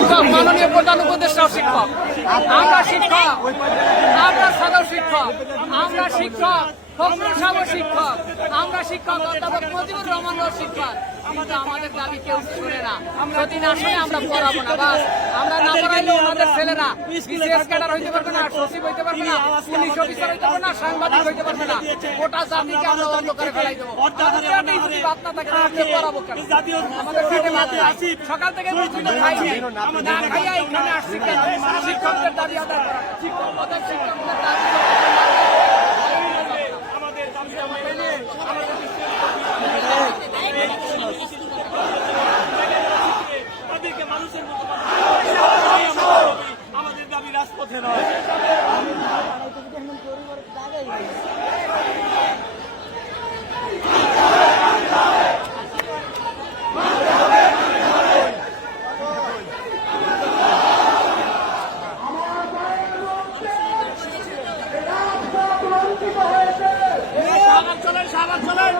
শিক্ষক, মাননীয় প্রধান উপদেষ্টা শিক্ষক, আমরা শিক্ষক, আমরা সাধারণ শিক্ষক, আমরা শিক্ষক, ফখরুল সাহেব শিক্ষক, আমরা শিক্ষক, অধ্যাপক মুজিবুর রহমানও শিক্ষক, কিন্তু আমাদের দাবি কেউ শুনে না। যদি না শুনে আমরা পড়াবো না, বাস আমরা না পড়াইলে ওনাদের ছেলেরা বিসিএস ক্যাডার হইতে পারবে না, সচিব হইতে পারবে না, পুলিশ অফিসার হইতে পারবে না, সাংবাদিক হইতে পারবে না, গোটা জাতিকে আমরা অন্ধকারে ফেলাই দেবো। যদি বাদ না থাকে তাহলে পড়াবো কেন? আমাদের পেটে ভাত নাই, সকাল থেকে পর্যন্ত খাই নাই, না খাইয়া এখানে আসছি কেন? শিক্ষকদের দাবি আদায় করা, শিক্ষকদের দাবি আমাদের দাবি রাজপথে নয়। চলেন